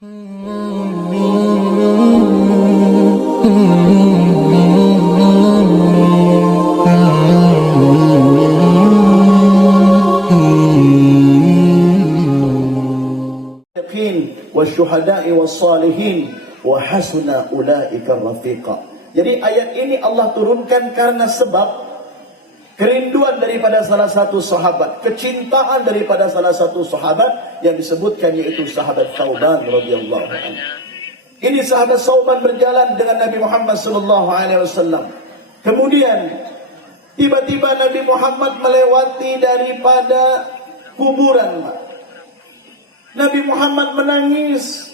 wasyuhada'i wassalihin wa hasuna ulaika rafiqa. Jadi ayat ini Allah turunkan karena sebab kerinduan daripada salah satu sahabat, kecintaan daripada salah satu sahabat yang disebutkan yaitu sahabat Thauban radhiyallahu anhu. Ini sahabat Thauban berjalan dengan Nabi Muhammad sallallahu alaihi wasallam. Kemudian tiba-tiba Nabi Muhammad melewati daripada kuburan. Nabi Muhammad menangis,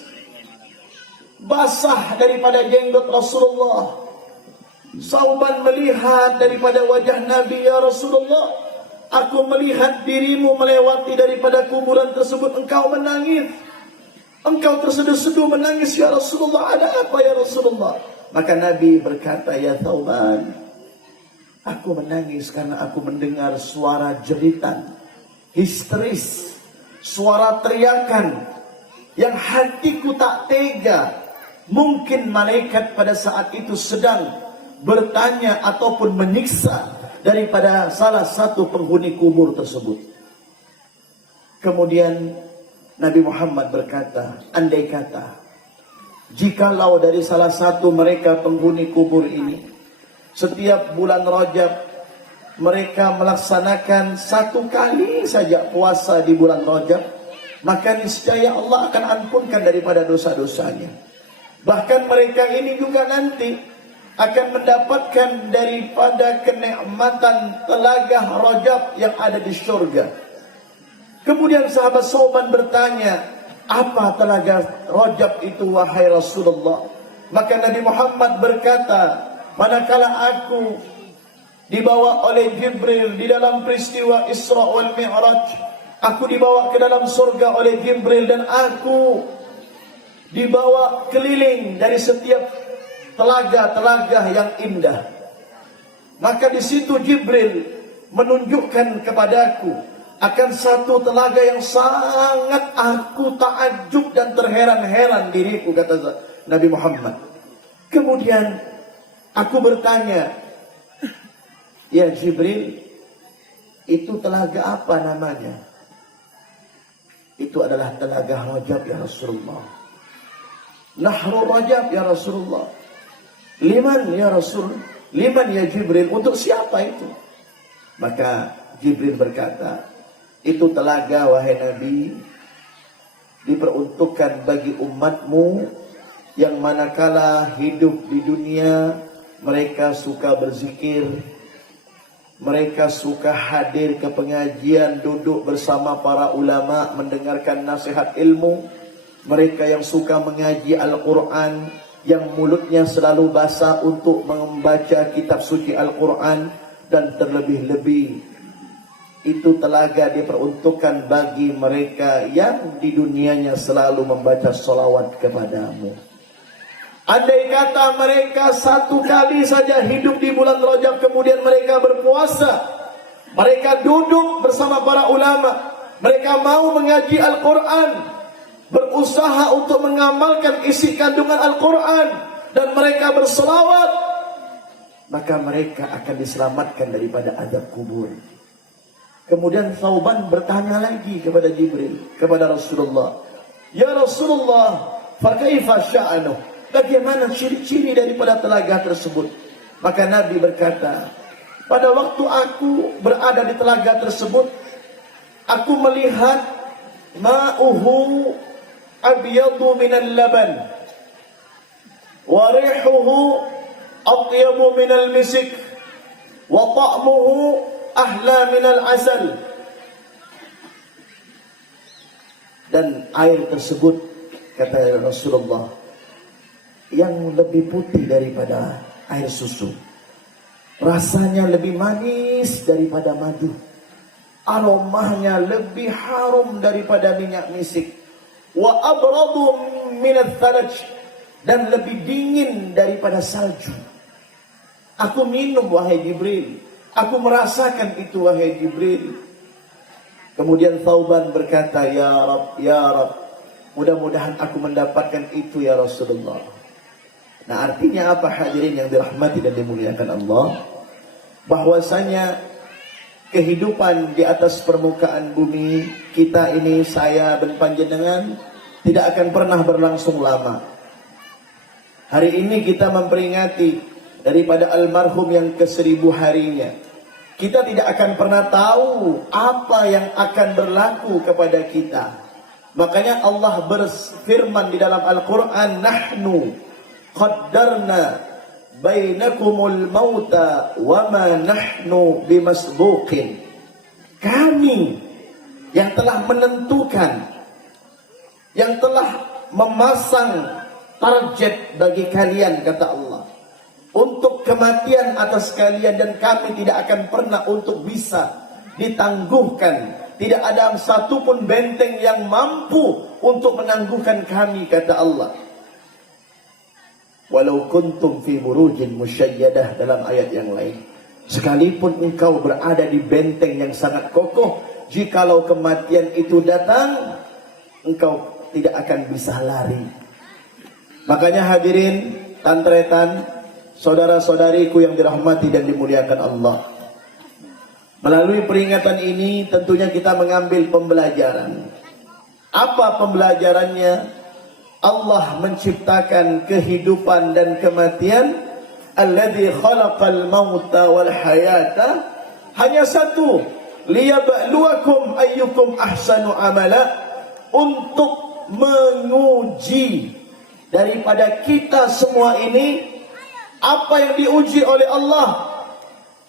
basah daripada jenggot Rasulullah. Thauban melihat daripada wajah Nabi, ya Rasulullah, aku melihat dirimu melewati daripada kuburan tersebut, engkau menangis, engkau terseduh-seduh menangis, ya Rasulullah, ada apa ya Rasulullah? Maka Nabi berkata, ya Thauban, aku menangis karena aku mendengar suara jeritan histeris, suara teriakan yang hatiku tak tega. Mungkin malaikat pada saat itu sedang bertanya ataupun menyiksa daripada salah satu penghuni kubur tersebut. Kemudian Nabi Muhammad berkata, andai kata jikalau dari salah satu mereka penghuni kubur ini setiap bulan Rajab mereka melaksanakan satu kali saja puasa di bulan Rajab, maka niscaya Allah akan ampunkan daripada dosa-dosanya. Bahkan mereka ini juga nanti akan mendapatkan daripada kenikmatan telaga Rajab yang ada di surga. Kemudian sahabat Thauban bertanya, apa telaga Rajab itu wahai Rasulullah? Maka Nabi Muhammad berkata, manakala aku dibawa oleh Jibril di dalam peristiwa Isra wal Mi'raj, aku dibawa ke dalam surga oleh Jibril dan aku dibawa keliling dari setiap telaga-telaga yang indah. Maka di situ Jibril menunjukkan kepadaku akan satu telaga yang sangat aku takjub dan terheran-heran diriku, kata Nabi Muhammad. Kemudian aku bertanya, ya Jibril, itu telaga apa namanya? Itu adalah telaga Rajab ya Rasulullah. Nahru Rajab ya Rasulullah. Liman ya Rasul, liman ya Jibril, untuk siapa itu? Maka Jibril berkata, itu telaga wahai Nabi diperuntukkan bagi umatmu yang manakala hidup di dunia mereka suka berzikir, mereka suka hadir ke pengajian, duduk bersama para ulama mendengarkan nasihat ilmu, mereka yang suka mengaji Al-Quran, yang mulutnya selalu basah untuk membaca kitab suci Al-Quran, dan terlebih-lebih itu telaga diperuntukkan bagi mereka yang di dunianya selalu membaca salawat kepadamu. Andai kata mereka satu kali saja hidup di bulan Rajab, kemudian mereka berpuasa, mereka duduk bersama para ulama, mereka mau mengaji Al-Quran, berusaha untuk mengamalkan isi kandungan Al-Quran, dan mereka berselawat, maka mereka akan diselamatkan daripada azab kubur. Kemudian Thauban bertanya lagi kepada Jibril, kepada Rasulullah, ya Rasulullah, fa kaifa sya'nuh? Bagaimana ciri-ciri daripada telaga tersebut? Maka Nabi berkata, pada waktu aku berada di telaga tersebut, aku melihat ma'uhu abyadu minal laban wa rihuhu atyabu minal misik wa ta'muhu ahla minal asal. Dan air tersebut, kata Rasulullah, yang lebih putih daripada air susu, rasanya lebih manis daripada madu, aromanya lebih harum daripada minyak misik, wa abradu minal thalaj, dan lebih dingin daripada salju. Aku minum wahai Jibril, aku merasakan itu wahai Jibril. Kemudian Thauban berkata, ya Rab, ya Rab, Mudah-mudahan aku mendapatkan itu ya Rasulullah. Nah, artinya apa hadirin yang dirahmati dan dimuliakan Allah? Bahwasanya kehidupan di atas permukaan bumi kita ini, saya dan panjenengan, tidak akan pernah berlangsung lama. Hari ini kita memperingati daripada almarhum yang ke-1000 harinya. Kita tidak akan pernah tahu apa yang akan berlaku kepada kita. Makanya Allah berfirman di dalam Al-Quran, Nahnu qaddarna bainakumul mauta wa ma nahnu bimasbuqin. Kami yang telah menentukan, yang telah memasang target bagi kalian, kata Allah, untuk kematian atas kalian, dan kami tidak akan pernah untuk bisa ditangguhkan. Tidak ada satupun benteng yang mampu untuk menangguhkan kami, kata Allah. Walau kuntum fi burujin musyayyadah, dalam ayat yang lain. Sekalipun engkau berada di benteng yang sangat kokoh, jikalau kematian itu datang, engkau tidak akan bisa lari. Makanya hadirin, tantretan, saudara-saudariku yang dirahmati dan dimuliakan Allah, melalui peringatan ini tentunya kita mengambil pembelajaran. Apa pembelajarannya? Allah menciptakan kehidupan dan kematian. Alladzi khalaqal mauta wal hayata, hanya satu, liyabluwakum ayyukum ahsanu amala, untuk menguji daripada kita semua ini. Apa yang diuji oleh Allah?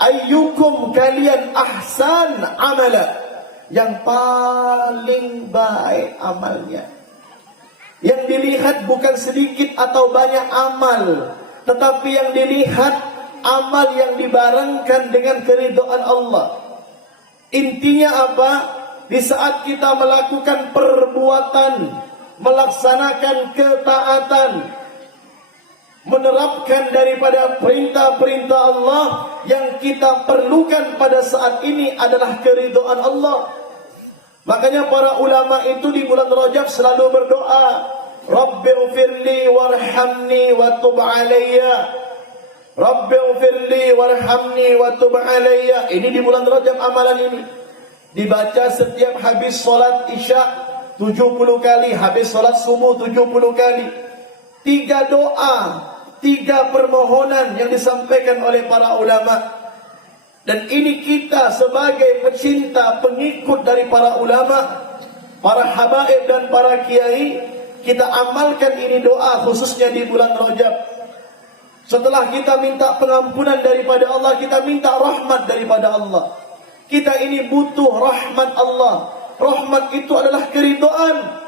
Ayyukum, kalian, ahsan amala, yang paling baik amalnya. Yang dilihat bukan sedikit atau banyak amal, tetapi yang dilihat amal yang dibarengkan dengan keridhaan Allah. Intinya apa? Di saat kita melakukan perbuatan, melaksanakan ketaatan, menerapkan daripada perintah-perintah Allah, yang kita perlukan pada saat ini adalah keridhaan Allah. Makanya para ulama itu di bulan Rajab selalu berdoa, Rabbighfirli warhamni wa tub alayya. Rabbighfirli warhamni wa tub alayya. Ini di bulan Rajab amalan ini dibaca setiap habis salat Isya 70 kali, habis salat subuh 70 kali. 3 doa, 3 permohonan yang disampaikan oleh para ulama. Dan ini kita sebagai pecinta, pengikut dari para ulama, para habaib dan para kiai, kita amalkan ini doa khususnya di bulan Rajab. Setelah kita minta pengampunan daripada Allah, kita minta rahmat daripada Allah. Kita ini butuh rahmat Allah. Rahmat itu adalah keridhaan.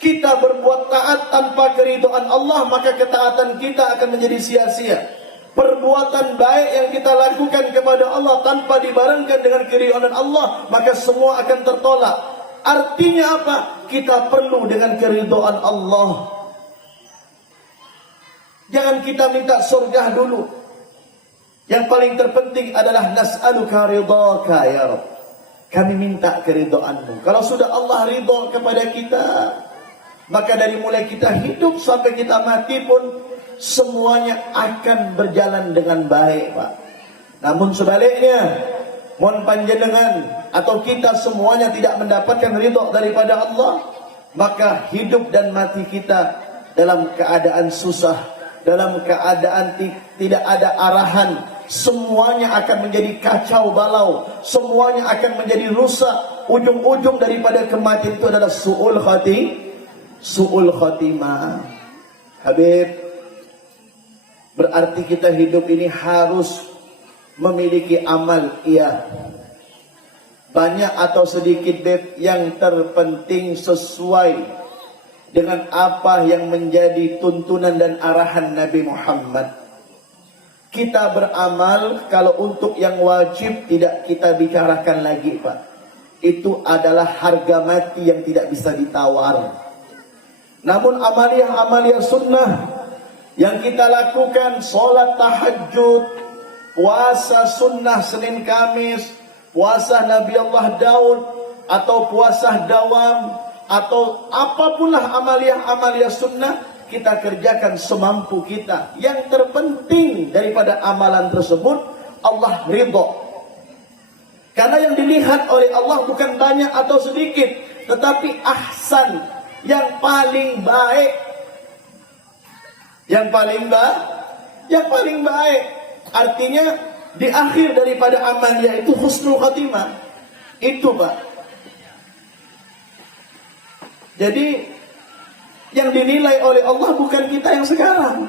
Kita berbuat taat tanpa keridhaan Allah, maka ketaatan kita akan menjadi sia-sia. Perbuatan baik yang kita lakukan kepada Allah tanpa dibarengkan dengan keridhaan Allah, maka semua akan tertolak. Artinya apa? Kita perlu dengan keridhaan Allah. Jangan kita minta surga dulu. Yang paling terpenting adalah nas'aluka ridhaka ya Rabb. Kami minta keridhaanmu. Kalau sudah Allah ridha kepada kita, maka dari mulai kita hidup sampai kita mati pun semuanya akan berjalan dengan baik, Pak. Namun sebaliknya, mohon panjenengan atau kita semuanya tidak mendapatkan ridha daripada Allah, maka hidup dan mati kita dalam keadaan susah, dalam keadaan tidak ada arahan, semuanya akan menjadi kacau balau, semuanya akan menjadi rusak. Ujung-ujung daripada kematian itu adalah su'ul khatimah. Habib, berarti kita hidup ini harus memiliki amal, iya. Banyak atau sedikit, Beb, yang terpenting sesuai dengan apa yang menjadi tuntunan dan arahan Nabi Muhammad. Kita beramal, kalau untuk yang wajib tidak kita bicarakan lagi, Pak. Itu adalah harga mati yang tidak bisa ditawar. Namun amaliyah-amaliyah sunnah yang kita lakukan, sholat tahajud, puasa sunnah Senin Kamis, puasa Nabi Allah Daud, atau puasa dawam, atau apapunlah amalia sunnah, kita kerjakan semampu kita. Yang terpenting daripada amalan tersebut, Allah ridho. Karena yang dilihat oleh Allah bukan banyak atau sedikit, tetapi ahsan, yang paling baik. Yang paling baik. Artinya di akhir daripada amalia itu husnul khatimah. Itu Pak. Jadi yang dinilai oleh Allah bukan kita yang sekarang.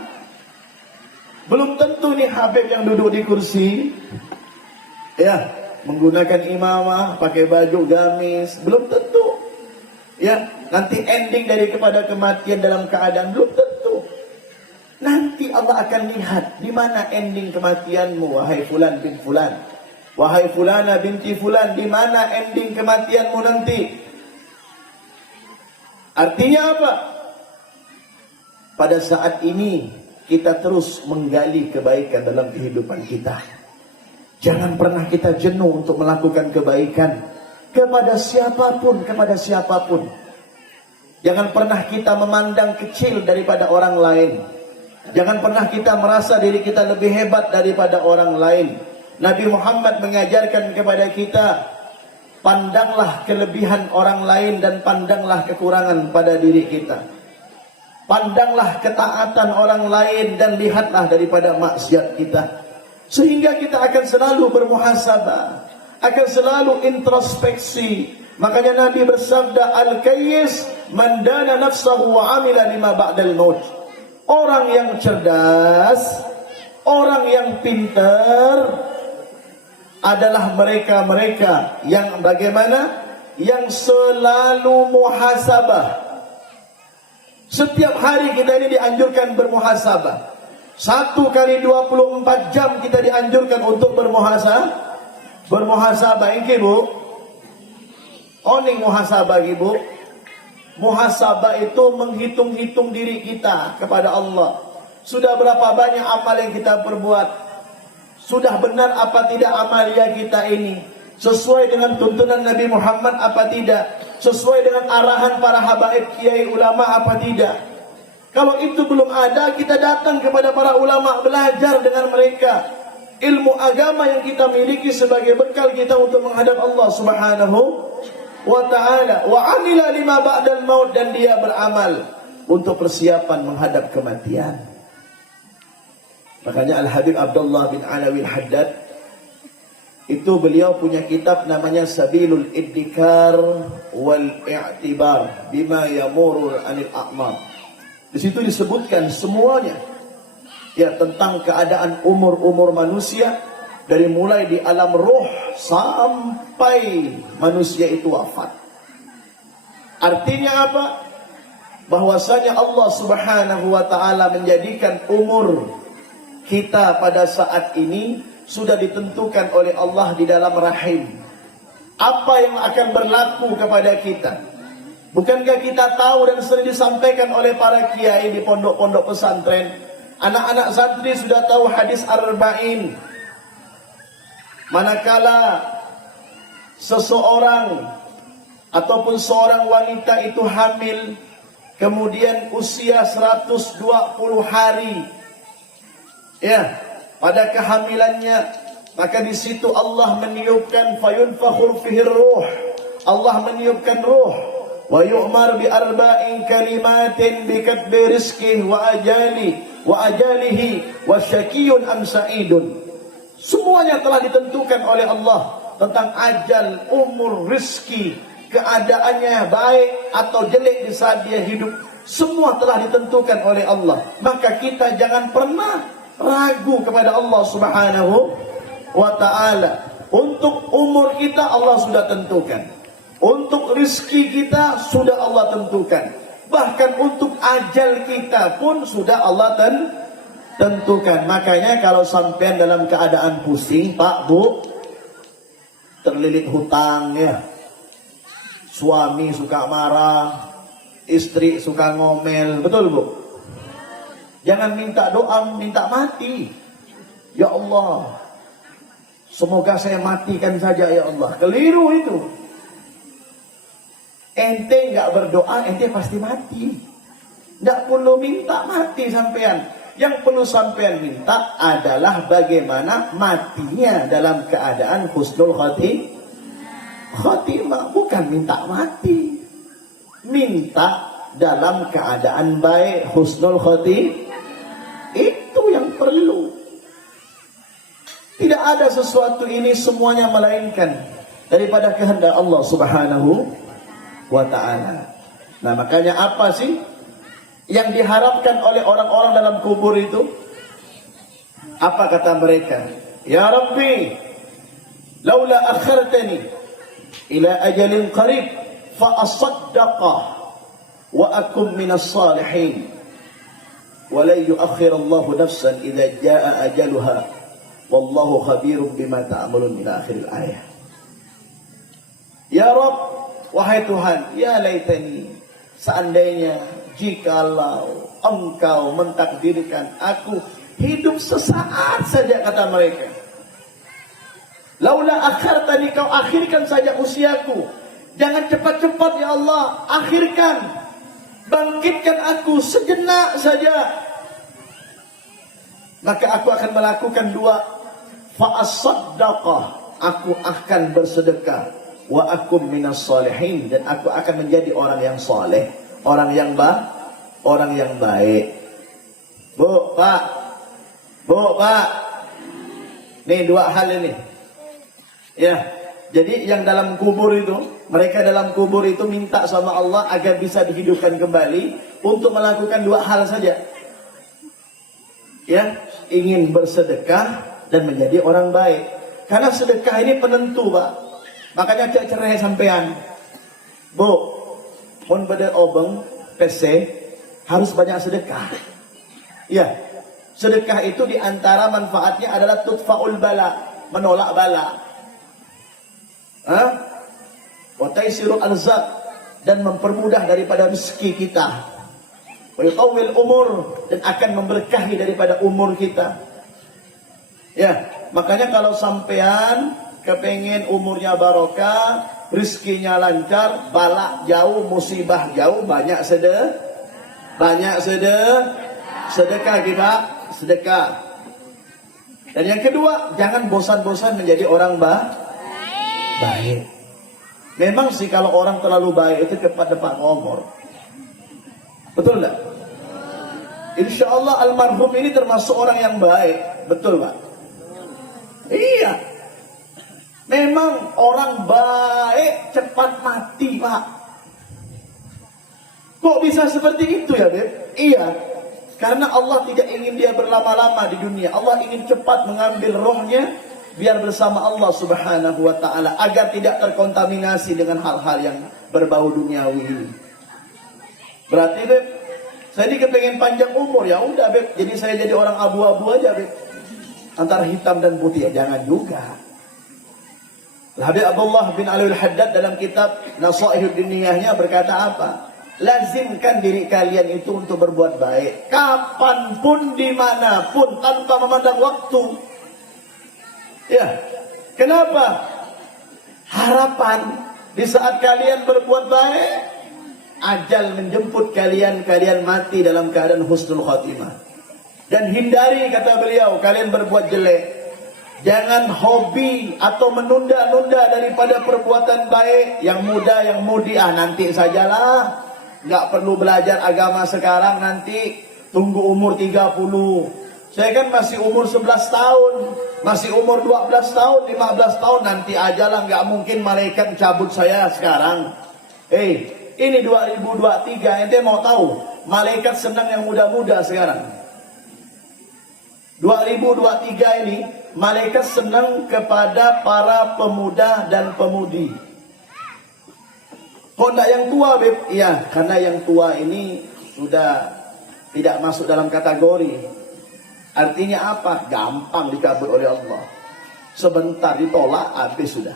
Belum tentu nih Habib yang duduk di kursi, ya, menggunakan imamah, pakai baju gamis, belum tentu. Ya, nanti ending daripada kematian dalam keadaan belum tentu. Nanti Allah akan lihat di mana ending kematianmu, wahai fulan bin fulan. Wahai fulana binti fulan, di mana ending kematianmu nanti? Artinya apa? Pada saat ini kita terus menggali kebaikan dalam kehidupan kita. Jangan pernah kita jenuh untuk melakukan kebaikan kepada siapapun. Jangan pernah kita memandang kecil daripada orang lain. Jangan pernah kita merasa diri kita lebih hebat daripada orang lain. Nabi Muhammad mengajarkan kepada kita, pandanglah kelebihan orang lain dan pandanglah kekurangan pada diri kita. Pandanglah ketaatan orang lain dan lihatlah daripada maksiat kita. Sehingga kita akan selalu bermuhasabah, akan selalu introspeksi. Makanya Nabi bersabda, Al-Kayyis man dana nafsahu wa amila lima ba'dal maut. Orang yang cerdas, orang yang pintar adalah mereka-mereka yang bagaimana? Yang selalu muhasabah. Setiap hari kita ini dianjurkan bermuhasabah. 1 kali 24 jam kita dianjurkan untuk bermuhasabah. Ini Bu, oning muhasabah Ibu. Muhasabah itu menghitung-hitung diri kita kepada Allah. Sudah berapa banyak amal yang kita perbuat? Sudah benar apa tidak amalia kita ini? Sesuai dengan tuntunan Nabi Muhammad apa tidak? Sesuai dengan arahan para habaib kiai ulama apa tidak? Kalau itu belum ada, kita datang kepada para ulama, belajar dengan mereka. Ilmu agama yang kita miliki sebagai bekal kita untuk menghadap Allah Subhanahu wa ta'ala. Wa amila lima ba'dal maut, dan dia beramal untuk persiapan menghadap kematian. Makanya Al-Habib Abdullah bin Alawi Al-Haddad itu beliau punya kitab namanya Sabilul Iddikar wal I'tibar bima yamurul anil a'mar. Di situ disebutkan semuanya, ya, tentang keadaan umur manusia dari mulai di alam roh sampai manusia itu wafat. Artinya apa? Bahwasanya Allah Subhanahu wa ta'ala menjadikan umur kita pada saat ini sudah ditentukan oleh Allah di dalam rahim. Apa yang akan berlaku kepada kita? Bukankah kita tahu dan sering disampaikan oleh para kiai di pondok-pondok pesantren? Anak-anak santri sudah tahu hadis arba'in. Manakala seseorang ataupun seorang wanita itu hamil, kemudian usia 120 hari, ya, pada kehamilannya, maka di situ Allah meniupkan fayunfakhur fihi ruh. Allah meniupkan ruh. Wa yu'mar bi arba'in kalimatin bi katbi rizqihi wa ajalihi wa syaqiyyun am sa'idun. Semuanya telah ditentukan oleh Allah tentang ajal, umur, rizki, keadaannya baik atau jelek di saat dia hidup. Semua telah ditentukan oleh Allah. Maka kita jangan pernah ragu kepada Allah Subhanahu wa ta'ala. Untuk umur kita Allah sudah tentukan. Untuk rizki kita sudah Allah tentukan. Bahkan untuk ajal kita pun sudah Allah tentukan. Makanya kalau sampean dalam keadaan pusing, Pak, Bu, terlilit hutang, ya, suami suka marah, istri suka ngomel, betul Bu? Jangan minta doa, minta mati. Ya Allah, semoga saya matikan saja ya Allah. Keliru itu. Ente nggak berdoa, ente pasti mati. Nggak perlu minta mati sampean. Yang perlu sampean minta adalah bagaimana matinya dalam keadaan husnul khotimah. Bukan minta mati. Minta dalam keadaan baik, husnul khotimah. Itu yang perlu. Tidak ada sesuatu ini semuanya melainkan daripada kehendak Allah Subhanahu wa ta'ala. Nah, makanya apa sih yang diharapkan oleh orang-orang dalam kubur itu? Apa kata mereka? Ya Rabbi, laula akhartani ila ajalin qarib fa asaddaqa wa akum minas salihin wa la yuakhir Allah nafsan idza jaa ajaluha wallahu khabirun bima ta'malun ila akhir ayat. Ya Rabb, wahai Tuhan, ya laitani, seandainya jikalau Engkau mentakdirkan aku hidup sesaat saja, kata mereka. Laula akhartani, kau akhirkan saja usiaku. Jangan cepat-cepat ya Allah, akhirkan. Bangkitkan aku sejenak saja. Maka aku akan melakukan dua. Fa'asaddaqah, aku akan bersedekah. Wa akum minas salihin, dan aku akan menjadi orang yang saleh, orang yang baik. Bu, Pak. Nih dua hal ini. Ya, jadi yang dalam kubur itu, mereka dalam kubur itu minta sama Allah agar bisa dihidupkan kembali untuk melakukan dua hal saja. Ya, ingin bersedekah dan menjadi orang baik. Karena sedekah ini penentu, Pak. Makanya cerai sampean. Bu, mun bade obeng PC harus banyak sedekah. Ya, sedekah itu diantara manfaatnya adalah tutfaul bala, menolak bala. Wa taysirul arzaq, dan mempermudah daripada rezeki kita. Wa yutawwil umur, dan akan memberkahi daripada umur kita. Ya, makanya kalau sampean kepengen umurnya barokah, rezekinya lancar, balak jauh, musibah jauh, banyak sedekah kita, sedekah. Dan yang kedua, jangan bosan-bosan menjadi orang baik. Memang sih kalau orang terlalu baik itu cepat dapat nomor. Betul tak? Insya Allah almarhum ini termasuk orang yang baik. Betul, Pak? Iya. Memang orang baik cepat mati, Pak. Kok bisa seperti itu ya, Beb? Iya. Karena Allah tidak ingin dia berlama-lama di dunia. Allah ingin cepat mengambil rohnya biar bersama Allah Subhanahu wa ta'ala, agar tidak terkontaminasi dengan hal-hal yang berbau duniawi ini. Berarti, Beb, saya ini kepengen panjang umur, ya udah, Beb, jadi saya jadi orang abu-abu aja, Beb. Antara hitam dan putih, ya jangan juga. Habib Abdullah bin Alwi al-Haddad dalam kitab Nasaihud Diniyahnya berkata apa? Lazimkan diri kalian itu untuk berbuat baik kapanpun, dimanapun, tanpa memandang waktu. Ya, kenapa? Harapan di saat kalian berbuat baik, ajal menjemput kalian, kalian mati dalam keadaan husnul khotimah. Dan hindari, kata beliau, kalian berbuat jelek. Jangan hobi atau menunda-nunda daripada perbuatan baik. Yang muda, yang mudi, nanti sajalah. Nggak perlu belajar agama sekarang, nanti tunggu umur 30. Saya kan masih umur 11 tahun, masih umur 12 tahun, 15 tahun, nanti ajalah, nggak mungkin malaikat cabut saya sekarang. Ini 2023, ente mau tahu, malaikat senang yang muda-muda sekarang. 2023 ini, malaikat senang kepada para pemuda dan pemudi. Kok enggak yang tua, Beb? Iya, karena yang tua ini sudah tidak masuk dalam kategori. Artinya apa? Gampang dikabul oleh Allah. Sebentar ditolak, habis sudah.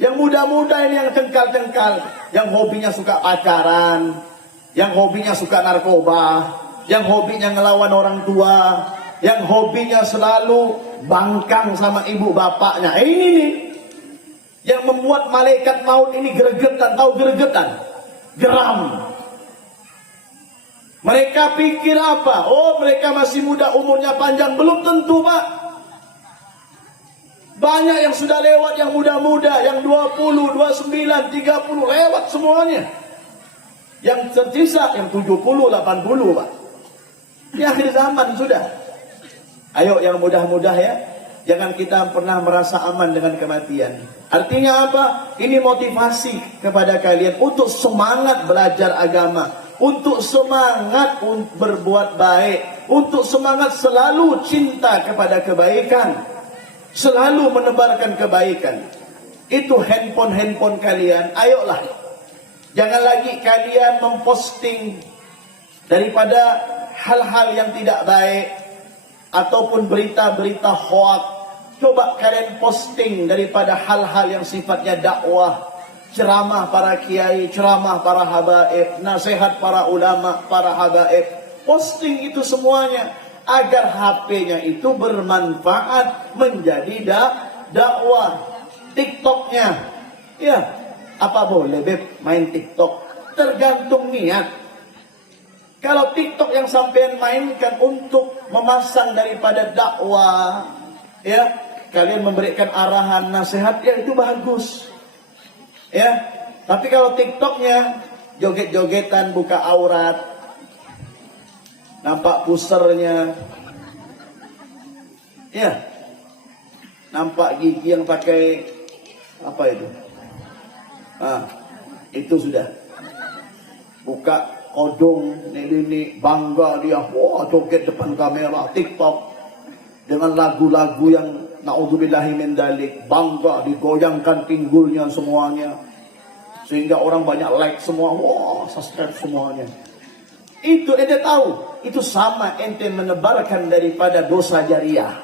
Yang muda-muda ini yang cengkal-cengkal, yang hobinya suka pacaran, yang hobinya suka narkoba, yang hobinya ngelawan orang tua, yang hobinya selalu bangkang sama ibu bapaknya. Ini nih, yang membuat malaikat maut ini gregetan. Tahu gregetan? Geram. Mereka pikir apa? Oh, mereka masih muda, umurnya panjang. Belum tentu, Pak. Banyak yang sudah lewat, yang muda-muda, yang 20, 29, 30, lewat semuanya. Yang tersisa, yang 70, 80, Pak. Ini akhir zaman sudah. Ayo yang mudah-mudah ya. Jangan kita pernah merasa aman dengan kematian. Artinya apa? Ini motivasi kepada kalian untuk semangat belajar agama, untuk semangat berbuat baik, untuk semangat selalu cinta kepada kebaikan, selalu menebarkan kebaikan. Itu handphone kalian, ayolah. Jangan lagi kalian memposting daripada hal-hal yang tidak baik ataupun berita-berita hoak. Coba kalian posting daripada hal-hal yang sifatnya dakwah, ceramah para kiai, ceramah para habaib, nasihat para ulama, para habaib. Posting itu semuanya agar HP-nya itu bermanfaat menjadi dakwah. TikToknya, ya, apa boleh beb main TikTok? Tergantung niat. Kalau TikTok yang sampean mainkan untuk memasang daripada dakwah, ya, kalian memberikan arahan, nasihat, ya itu bagus. Ya, tapi kalau TikToknya joget-jogetan, buka aurat, nampak pusernya, ya, nampak gigi yang pakai apa itu? Itu sudah. Buka kodong, ini bangga dia, wah joget depan kamera, TikTok dengan lagu-lagu yang naudzubillahi min dzalik, bangga digoyangkan pinggulnya semuanya, sehingga orang banyak like semua, wah subscribe semuanya. Itu ente tahu, itu sama ente menebarkan daripada dosa jariah.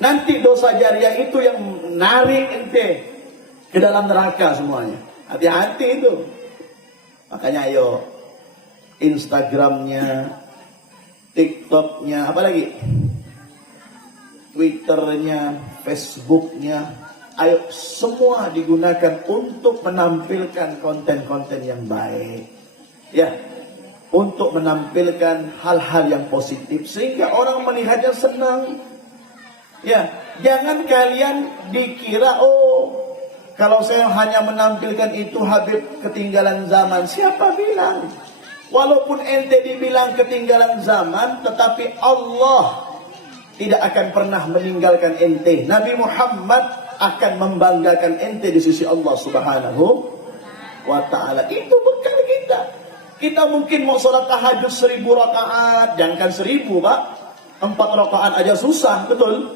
Nanti dosa jariah itu yang narik ente ke dalam neraka semuanya. Hati-hati itu. Makanya ayo, Instagramnya, TikToknya, apa lagi? Twitternya, Facebooknya, ayo semua digunakan untuk menampilkan konten-konten yang baik, ya, untuk menampilkan hal-hal yang positif sehingga orang melihatnya senang, ya. Jangan kalian dikira, oh kalau saya hanya menampilkan itu Habib ketinggalan zaman. Siapa bilang? Walaupun ente dibilang ketinggalan zaman, tetapi Allah tidak akan pernah meninggalkan ente. Nabi Muhammad akan membanggakan ente di sisi Allah Subhanahu wa ta'ala. Itu bekal kita. Kita mungkin mau sholat tahajud 1000 rakaat, jangankan 1000 Pak, 4 rakaat aja susah, betul?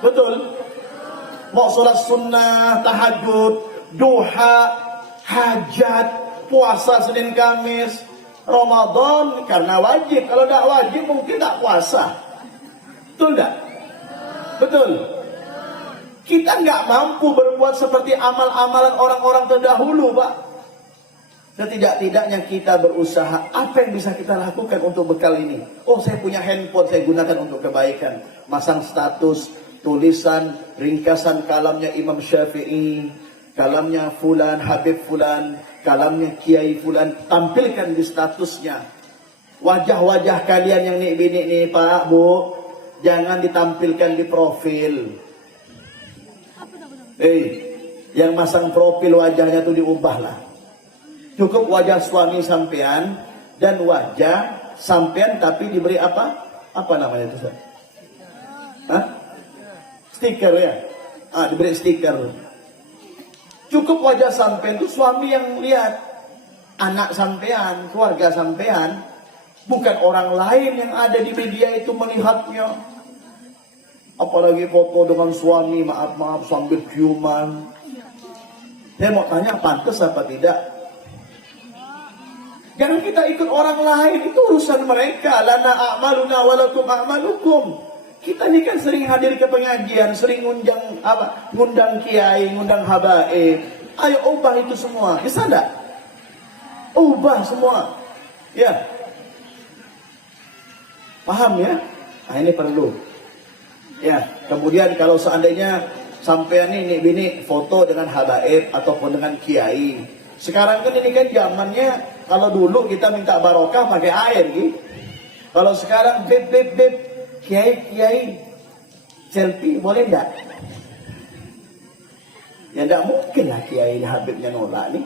Betul? Mau sholat sunnah, tahajud, duha, hajat, puasa Senin Kamis, Ramadan karena wajib. Kalau tidak wajib mungkin tak puasa. Betul tak? Betul. Kita nggak mampu berbuat seperti amal-amalan orang-orang terdahulu, Pak. Setidak-tidaknya kita berusaha. Apa yang bisa kita lakukan untuk bekal ini? Oh, saya punya handphone, saya gunakan untuk kebaikan. Masang status, tulisan, ringkasan kalamnya Imam Syafi'i, kalamnya Fulan, Habib Fulan, kalamnya Kiai Fulan. Tampilkan di statusnya. Wajah-wajah kalian yang nik-binik nih, Pak, Bu, jangan ditampilkan di profil. Yang masang profil wajahnya tuh diubahlah. Cukup wajah suami sampean dan wajah sampean tapi diberi apa? Apa namanya itu, Ustaz? Hah? Stiker ya? Diberi stiker. Cukup wajah sampean itu suami yang lihat. Anak sampean, keluarga sampean, bukan orang lain yang ada di media itu melihatnya. Apalagi foto dengan suami, maaf-maaf sambil ciuman. Saya mau tanya, pantas apa tidak? Jangan kita ikut orang lain, itu urusan mereka. Lana a'maluna walakum a'malukum. Kita ini kan sering hadir ke pengajian, sering ngundang kiai, ngundang habaib. Ayo ubah itu semua, bisa enggak? Ubah semua. Ya. Paham ya? Nah, ini perlu. Ya, kemudian kalau seandainya Sampean ini bini foto dengan habaib ataupun dengan kiai. Sekarang kan ini kan zamannya, kalau dulu kita minta barokah pakai air gitu. Kalau sekarang beb kiai selfie boleh enggak? Ya enggak mungkin lah kiai habibnya nolak nih.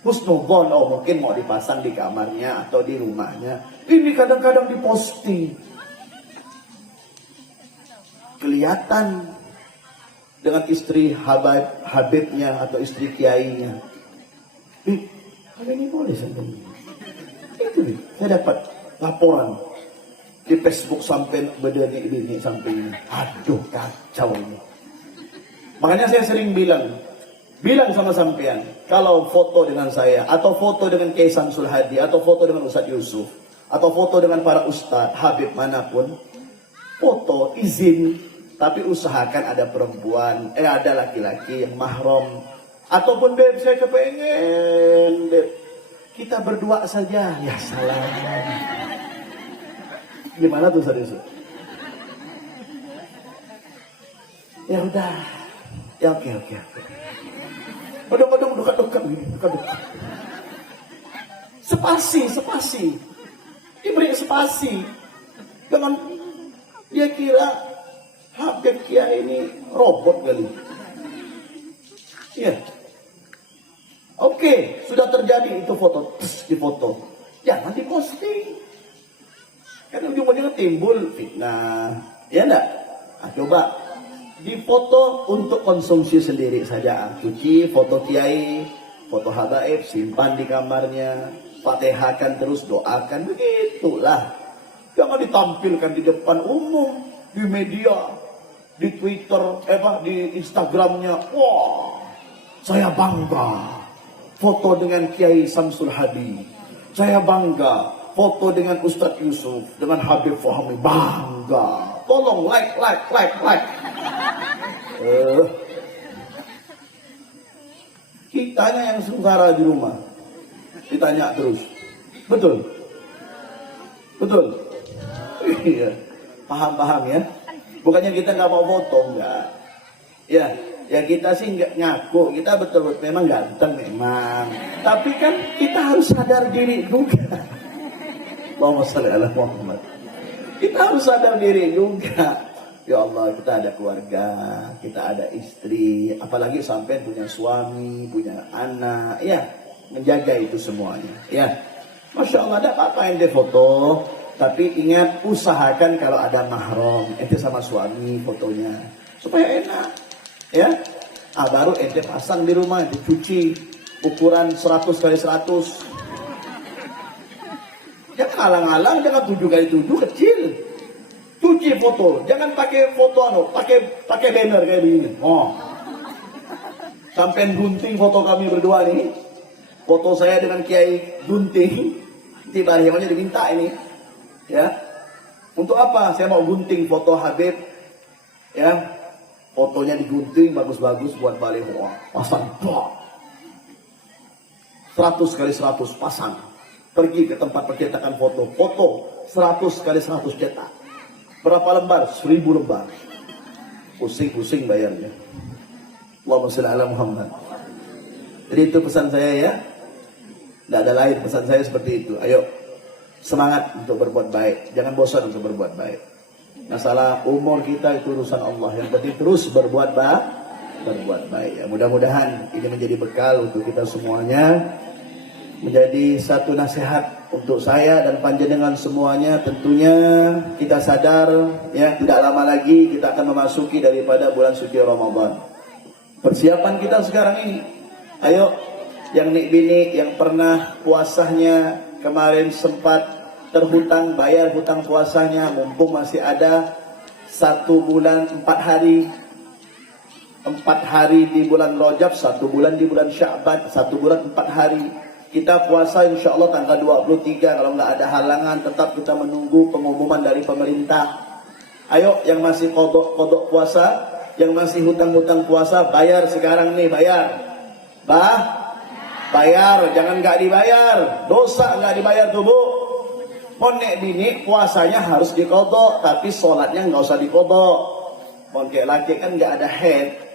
Husnuzon, oh mungkin mau dipasang di kamarnya atau di rumahnya. Ini kadang-kadang diposting. Kelihatan dengan istri habibnya atau istri kiainya. Hal ini boleh sebenarnya. Itu nih, saya dapat laporan di Facebook sampai berdiri ini sampai ini. Aduh kacau ini. Makanya saya sering bilang sama sampean, kalau foto dengan saya atau foto dengan Kiai Samsul Hadi atau foto dengan Ustadz Yusuf atau foto dengan para ustadz habib manapun, foto izin, tapi usahakan ada perempuan, ada laki-laki yang mahram. Ataupun beb, saya kepengen beb, kita berdua saja. Ya salam. Gimana tuh serius? Ya udah. Ya oke. Odong dekat. Spasi. Diberi spasi. Jangan dia kira Habib Kiai ini robot kali. Iya. Oke, sudah terjadi itu foto, difoto. Jangan diposting. Kan ujung-ujungnya timbul fitnah. Ya enggak? Nah, coba difoto untuk konsumsi sendiri saja. Cuci foto kiai, foto habaib, simpan di kamarnya. Fatihahkan terus, doakan, begitulah. Jangan ditampilkan di depan umum, di media, di Twitter, di Instagramnya. Wah, saya bangga foto dengan Kiai Samsul Hadi. Saya bangga foto dengan Ustadz Yusuf, dengan Habib Fahmi. Bangga. Tolong like. Kitanya yang sengsara di rumah. Ditanya terus. Betul? Iya. Paham ya? Bukannya kita nggak mau foto, enggak. Ya kita sih nggak ngaku, kita betul memang ganteng memang. Tapi kan kita harus sadar diri juga. Allahumma shalli ala Muhammad. Kita harus sadar diri juga. Ya Allah, kita ada keluarga, kita ada istri, apalagi sampai punya suami, punya anak, ya menjaga itu semuanya. Ya, Masya Allah, ada apa-apa ente foto, tapi ingat usahakan kalau ada mahram, ente sama suami fotonya supaya enak. Ya, baru ente pasang di rumah, ente cuci ukuran 100 kali 100. Jangan alang-alang, jangan 7 kali 7 kecil. Cuci foto, jangan pakai foto pakai banner kayak begini. Oh, sampai gunting foto kami berdua nih, foto saya dengan Kiai gunting. Tiba-tiba diminta ini, ya. Untuk apa? Saya mau gunting foto Habib, ya. Fotonya digunting bagus-bagus buat balik, pasang 100 kali 100 pasang. Pergi ke tempat percetakan foto 100 kali 100 cetak. Berapa lembar? 1000 lembar. Pusing-pusing bayarnya. Allahumma shalli ala Muhammad. Jadi itu pesan saya ya. Tidak ada lain, pesan saya seperti itu. Ayo semangat untuk berbuat baik. Jangan bosan untuk berbuat baik. Masalah umur kita itu urusan Allah. Yang penting terus berbuat baik. Ya, mudah-mudahan ini menjadi bekal untuk kita semuanya. Menjadi satu nasihat untuk saya dan panjenengan semuanya. Tentunya kita sadar ya, tidak lama lagi kita akan memasuki daripada bulan suci Ramadan. Persiapan kita sekarang ini, ayo yang bini yang pernah puasanya kemarin sempat terhutang, bayar hutang puasanya, mumpung masih ada 1 bulan 4 hari. 4 hari di bulan Rajab, 1 bulan di bulan Sya'ban, 1 bulan 4 hari. Kita puasa insya Allah tanggal 23. Kalau nggak ada halangan, tetap kita menunggu pengumuman dari pemerintah. Ayo yang masih kodok puasa, yang masih hutang-hutang puasa, bayar sekarang nih, bayar. Bayar, jangan nggak dibayar. Dosa nggak dibayar tuh bu. Monek bini puasanya harus dikodok, tapi sholatnya nggak usah dikodok. Mau kayak laki kan nggak ada head,